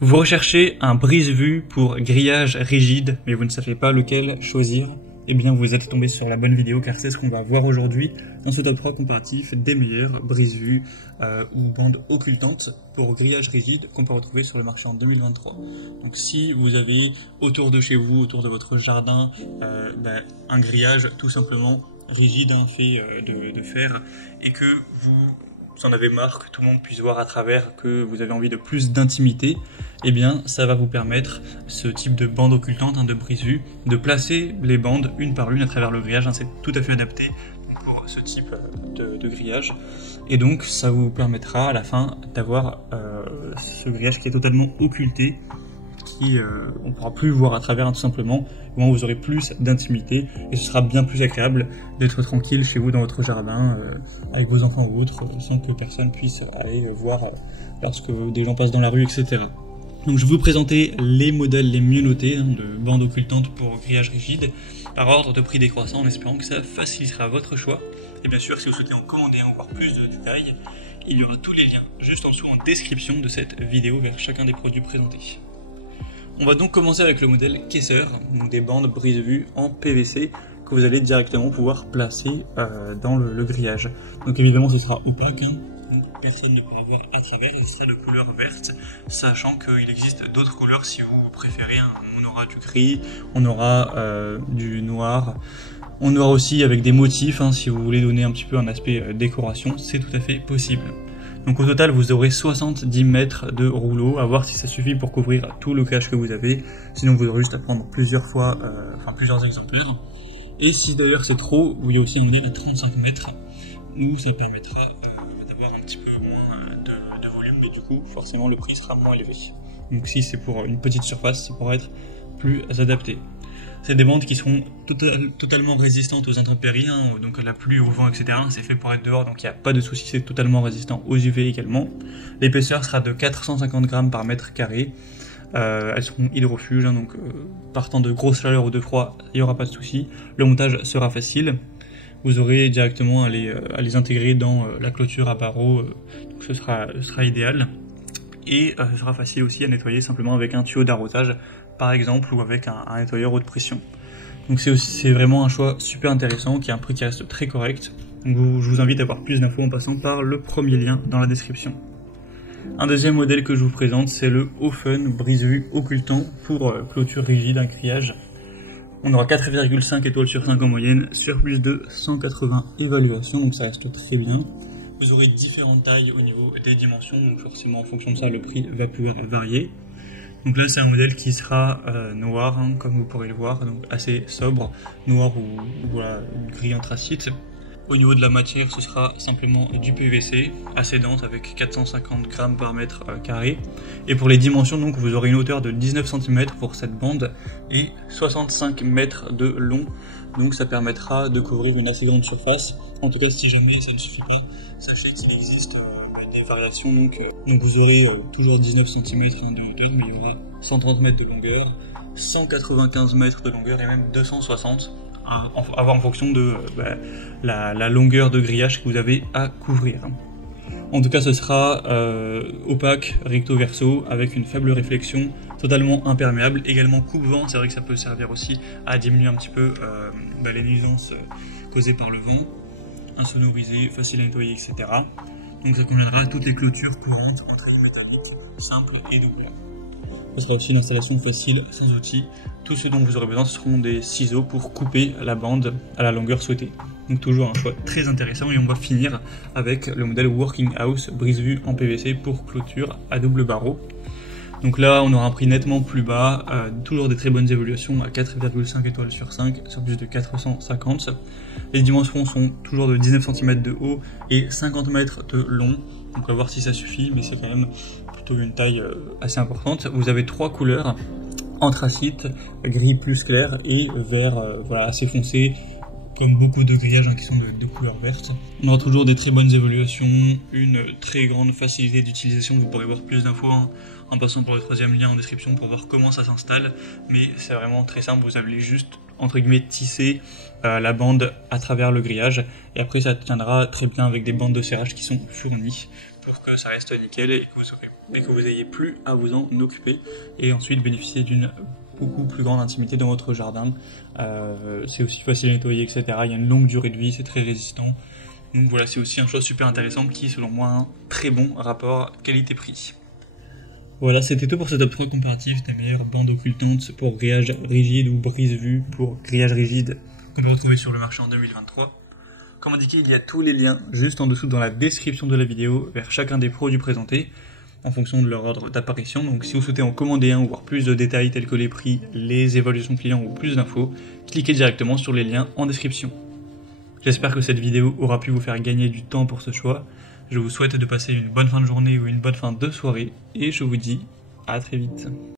Vous recherchez un brise-vue pour grillage rigide, mais vous ne savez pas lequel choisir. Eh bien, vous êtes tombé sur la bonne vidéo, car c'est ce qu'on va voir aujourd'hui dans ce top 3 comparatif des meilleurs brise-vues ou bandes occultantes pour grillage rigide qu'on peut retrouver sur le marché en 2023. Donc si vous avez autour de chez vous, autour de votre jardin, un grillage tout simplement rigide, fait de fer, et que vous en avez marre que tout le monde puisse voir à travers, que vous avez envie de plus d'intimité, eh bien ça va vous permettre, ce type de bande occultante, de brise-vue, de placer les bandes une par une à travers le grillage. C'est tout à fait adapté pour ce type de grillage, et donc ça vous permettra à la fin d'avoir ce grillage qui est totalement occulté, qui on ne pourra plus voir à travers, tout simplement. Au moins vous aurez plus d'intimité et ce sera bien plus agréable d'être tranquille chez vous dans votre jardin avec vos enfants ou autres, sans que personne puisse aller voir lorsque des gens passent dans la rue, etc. Donc je vais vous présenter les modèles les mieux notés de bandes occultantes pour grillage rigide par ordre de prix décroissant, en espérant que ça facilitera votre choix. Et bien sûr, si vous souhaitez en commander encore plus de détails, il y aura tous les liens juste en dessous en description de cette vidéo vers chacun des produits présentés. On va donc commencer avec le modèle Kesser, donc des bandes brise-vue en PVC que vous allez directement pouvoir placer dans le grillage. Donc évidemment ce sera opaque, donc personne ne pourra voir à travers, et ce sera de couleur verte, sachant qu'il existe d'autres couleurs si vous préférez. On aura du gris, on aura du noir, on aura aussi avec des motifs, si vous voulez donner un petit peu un aspect décoration, c'est tout à fait possible. Donc au total, vous aurez 70 mètres de rouleau, à voir si ça suffit pour couvrir tout le grillage que vous avez. Sinon, vous aurez juste à prendre plusieurs exemplaires. Et si d'ailleurs c'est trop, il y a aussi un modèle à 35 mètres, où ça permettra d'avoir un petit peu moins de volume, mais du coup, forcément, le prix sera moins élevé. Donc si c'est pour une petite surface, ça pourra être plus adapté. C'est des bandes qui seront totalement résistantes aux intempéries, donc à la pluie, au vent, etc. C'est fait pour être dehors, donc il n'y a pas de souci, c'est totalement résistant aux UV également. L'épaisseur sera de 450 grammes par mètre carré. Elles seront hydrofuges, donc partant de grosses chaleurs ou de froid, il n'y aura pas de souci. Le montage sera facile. Vous aurez directement à les intégrer dans la clôture à barreaux, donc ce sera idéal. Et ce sera facile aussi à nettoyer simplement avec un tuyau d'arrosage, par exemple, ou avec un nettoyeur haute pression. Donc c'est vraiment un choix super intéressant, qui a un prix qui reste très correct. Donc je vous invite à voir plus d'infos en passant par le premier lien dans la description. Un deuxième modèle que je vous présente, c'est le Ofen brise-vue occultant pour clôture rigide, un grillage. On aura 4,5 étoiles sur 5 en moyenne, sur plus de 180 évaluations, donc ça reste très bien. Vous aurez différentes tailles au niveau des dimensions, donc forcément en fonction de ça le prix va pouvoir varier. Donc là c'est un modèle qui sera noir, comme vous pourrez le voir, donc assez sobre, noir ou voilà, gris anthracite. Au niveau de la matière, ce sera simplement du PVC, assez dense, avec 450 grammes par mètre carré. Et pour les dimensions, donc, vous aurez une hauteur de 19 cm pour cette bande et 65 mètres de long. Donc ça permettra de couvrir une assez grande surface. En tout cas, si jamais ça ne suffit pas, sachez qu'il existe des variations. Donc vous aurez toujours 19 cm de mais vous aurez 130 mètres de longueur, 195 mètres de longueur et même 260 en fonction de la longueur de grillage que vous avez à couvrir. En tout cas, ce sera opaque recto verso avec une faible réflexion, totalement imperméable, également coupe-vent. C'est vrai que ça peut servir aussi à diminuer un petit peu les nuisances causées par le vent, insonorisé, facile à nettoyer, etc. Donc ça conviendra à toutes les clôtures courantes en treillis métallique, simple et double. Ce sera aussi une installation facile, sans outils. Tout ce dont vous aurez besoin, ce seront des ciseaux pour couper la bande à la longueur souhaitée. Donc toujours un choix très intéressant, et on va finir avec le modèle Working House brise-vue en PVC pour clôture à double barreau. Donc là on aura un prix nettement plus bas, toujours des très bonnes évaluations à 4,5 étoiles sur 5 sur plus de 450. Les dimensions sont toujours de 19 cm de haut et 50 mètres de long. Donc on va voir si ça suffit, mais c'est quand même plutôt une taille assez importante. Vous avez 3 couleurs, anthracite, gris plus clair et vert assez foncé, comme beaucoup de grillages qui sont de couleur verte. On aura toujours des très bonnes évaluations, une très grande facilité d'utilisation. Vous pourrez voir plus d'infos en passant par le troisième lien en description pour voir comment ça s'installe, mais c'est vraiment très simple. Vous avez juste entre guillemets tisser la bande à travers le grillage, et après ça tiendra très bien avec des bandes de serrage qui sont fournies pour que ça reste nickel et que vous aurez mais que vous n'ayez plus à vous en occuper, et ensuite bénéficier d'une beaucoup plus grande intimité dans votre jardin. C'est aussi facile à nettoyer, etc. Il y a une longue durée de vie, c'est très résistant. Donc voilà, c'est aussi un choix super intéressant qui est selon moi un très bon rapport qualité-prix. Voilà, c'était tout pour ce top 3 comparatif des meilleures bandes occultantes pour grillage rigide ou brise-vue pour grillage rigide qu'on peut retrouver sur le marché en 2023. Comme indiqué, il y a tous les liens juste en dessous dans la description de la vidéo vers chacun des produits présentés en fonction de leur ordre d'apparition. Donc si vous souhaitez en commander un ou voir plus de détails tels que les prix, les évaluations clients ou plus d'infos, cliquez directement sur les liens en description. J'espère que cette vidéo aura pu vous faire gagner du temps pour ce choix. Je vous souhaite de passer une bonne fin de journée ou une bonne fin de soirée et je vous dis à très vite.